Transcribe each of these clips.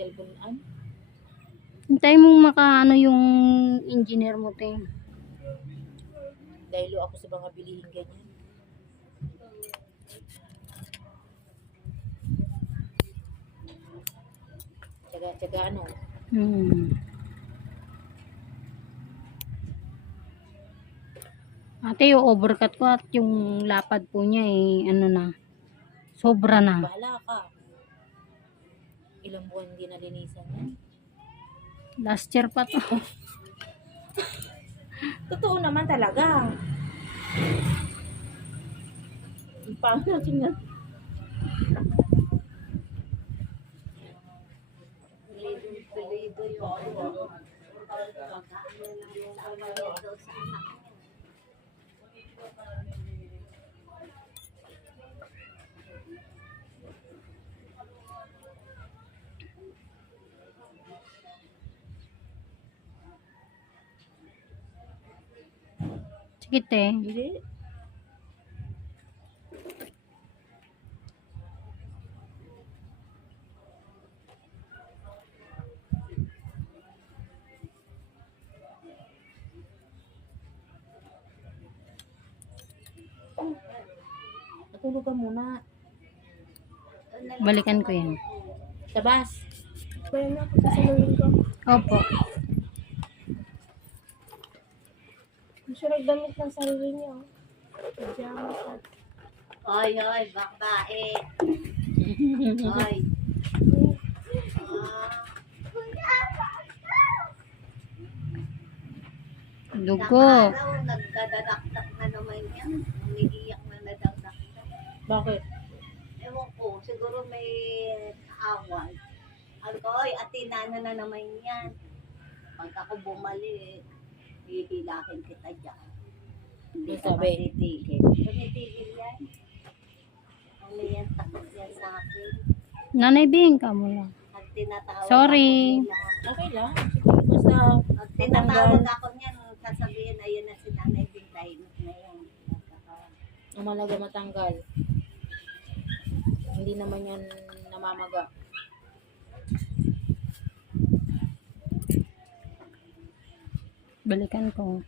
cellphone an. Hintay mong makaano yung engineer mo, te. Dahil ako sa mga bilihin ganyan. Tsaga, tsaga ano. Hmm. Ate, yung overcut ko at yung lapad po niya eh, ano na, sobra na. Bahala ka. Ilang buwan hindi nalinisan yan. Last year pa to. Totoo naman talaga. Pangit tingnan. Pilido yung ano. Pagkaano lang yung sa daw sa anak niya. Sige, te. Hindi. Natulog ka muna. Balikan ko yan. Tabas. Kaya na, sasaluhin ko. Opo. Hindi siya nagdamit ng sarili niya. oh. Pajama pa. Oy, oy, babae. Oy. Dugo. Nakaraw, nagdadadakdak na naman yan. Umiiyak na nadakdak. Bakit? Ewan ko, siguro may away. Ano ko, oy, atinano na naman yan. Pag ako bumalik, hihilakin kita dyan. Hindi ka sabi? matitigil. Tumitigil yan. Ano yan, takot yan sa akin. Nanay Bing, ka mo lang. At tinatawag Sorry. ako nila. Okay lang. Sige, basta Pag tinatawag ako niyan, sasabihin, ayun na si Nanay Bintay. Na yan. ang malaga matanggal. Hindi naman yan namamaga. Balikan ko.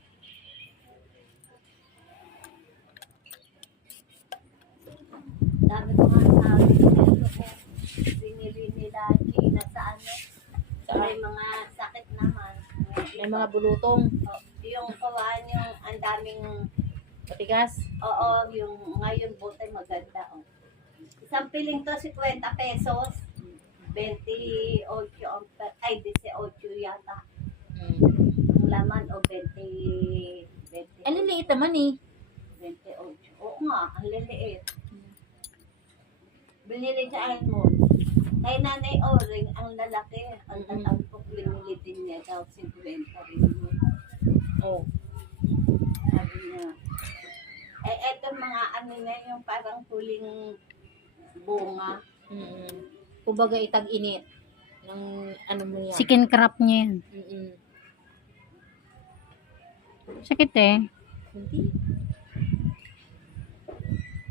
Dami ko nga sabi, ito ko, binili nila Gina sa ano, sa may mga sakit naman. May mga bulutong, Oh, yung kawan, yung ang daming, matigas. oo, yung ngayon buti maganda. Oh. Isang piling to, 50 pesos. 28 ang ay 18 yata. Mm. Ang laman o 20, 20, Ang liliit naman eh. 28. Oo nga, ang liliit. Binili sa mo. Kay Nanay Oring, ang lalaki, ang Mm-mm. tatampok, binili din niya daw 50 rin niya. Oh. Sabi niya. Eh, eto mga ano na yung parang huling bunga. Mm Kumbaga itag-init ng ano mo yan. Chicken crap niya yan. Mm-mm. Sakit eh. Hindi.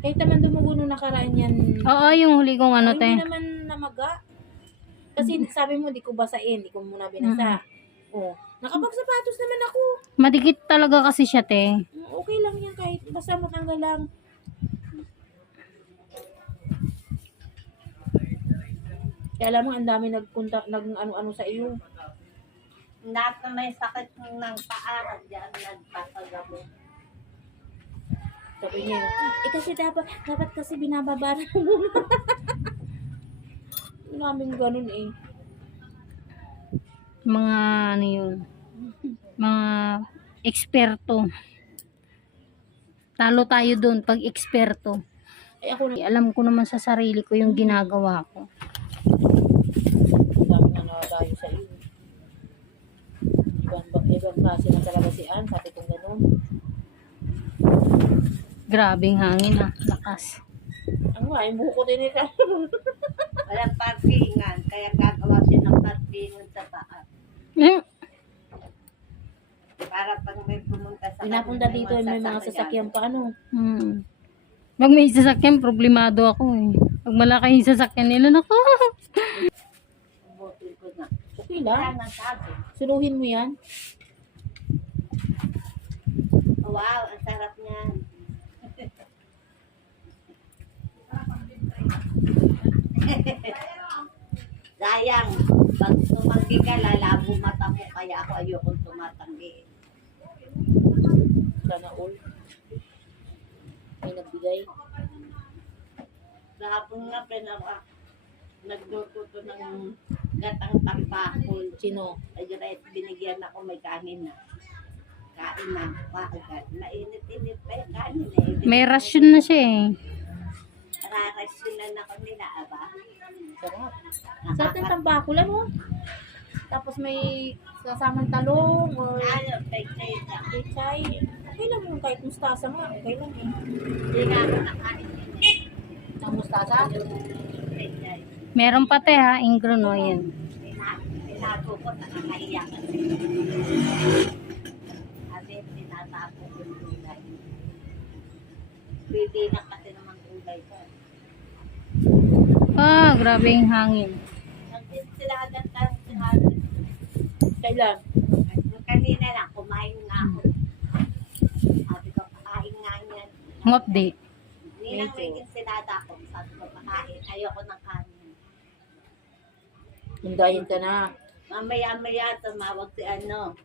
Kahit naman dumugo nung nakaraan yan. Oo, yung huli kong ano, Hindi te. naman namaga. Kasi sabi mo, di ko basain, di ko muna binasa. Oh. Nakapagsapatos naman ako. Madikit talaga kasi siya, te. Mm, Okay lang yan kahit basta matanggal lang. Kaya alam mo, ang dami nagpunta, nag ano-ano sa iyo. Lahat na may sakit ng paa, diyan nagpapagamot. Sabi niya, eh kasi dapat, dapat kasi binababaran mo muna. Namin ganun eh. Mga ano yun. Mga eksperto. Talo tayo doon pag eksperto. Eh ako, Alam ko naman sa sarili ko yung ginagawa ko. ang dami na nakadayo sa iyo. Ibang, klase na talaga si Ann, sabi kong ganun. Grabing hangin ah. Lakas. Ang nga, yung buko din ito. Walang parkingan, kaya gagawa siya ng parkingan sa taas. Eh, Para pag may pumunta sa Pinapunta dito, may mga sasakyan pa, ano. Hmm. Pag may sasakyan, problemado ako eh. Pag malaki yung sasakyan nila, nako. Sabi. Suluhin mo yan. Wow, ang sarap niyan. Sayang, pag tumanggi ka, lalabo mata mo, kaya ako ayokong tumatanggi. Sana all. May nagbigay. Kahapon nga, pinaka, nagluto to ng gatang tapakol. Sino? Ay, right, binigyan ako may kanin na. Kain na, paagad. Mainit-init pa yung kanin eh. May rasyon na siya eh. Rarasyonan ako nila, aba. Sarap. Sa atin tambakulan mo. Tapos may kasamang talong or Ano, kay kay pechay. Okay lang yung kahit mustasa nga. Okay lang eh. Hindi nga ako nakain eh. Ang mustasa? Meron pa te ha, ingro no yan. Ko, ko. Pwede na kasi naman gulay ko. Ah, grabe yung hangin. Nagsilagan ka, silagan. Kailan? Kanina lang, kumain nga ako. Sabi ko, kakain nga yan. Ngopdi. Hindi lang may ensilada ako. Sabi ko, kakain. Ayoko ng kanin. Hindahin ka na. Mamaya-maya, tumawag si ano.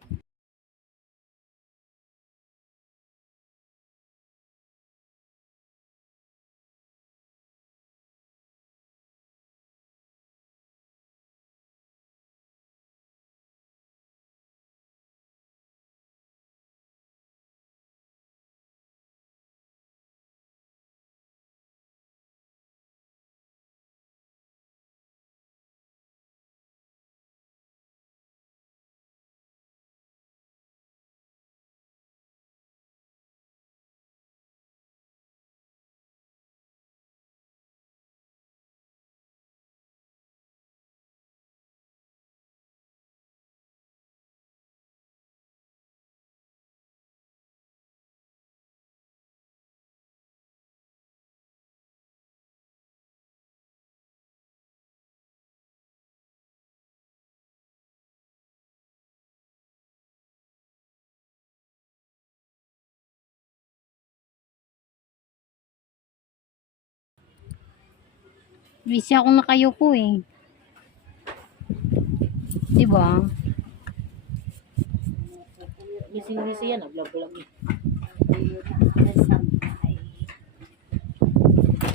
Busy ako nakayuko eh. Diba? Misi-misi yan. Naglabulang eh.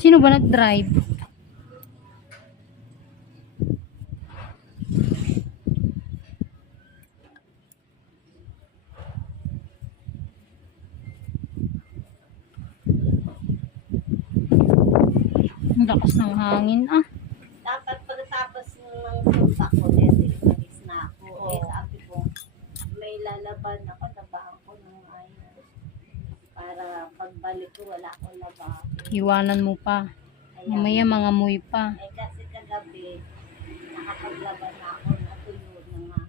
Sino ba nag-drive? Lakas ng hangin ah. Dapat pagkatapos ng sumpa ko, then umalis na ako. Oo. Eh, sabi ko, may lalaban ako, labahan ko ng ayos. Para pagbalik ko, wala akong labahan. Iwanan mo pa. Kaya, Mamaya mga amoy pa. eh kasi kagabi, nakapaglaban na ako, natuyo na nga.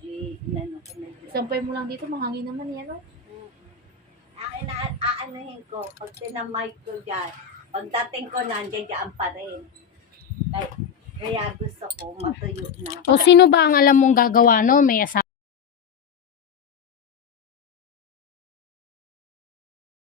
Eh, inano ko na yun. Sampay mo lang dito. Mahangin naman yan. No? Mm. Ang ina- aanuhin ko, pag tinamay ko dyan, pagdating ko nandiyan dyan pa rin. Kaya, kaya gusto ko matuyo na. O sino ba ang alam mong gagawa no? May asawa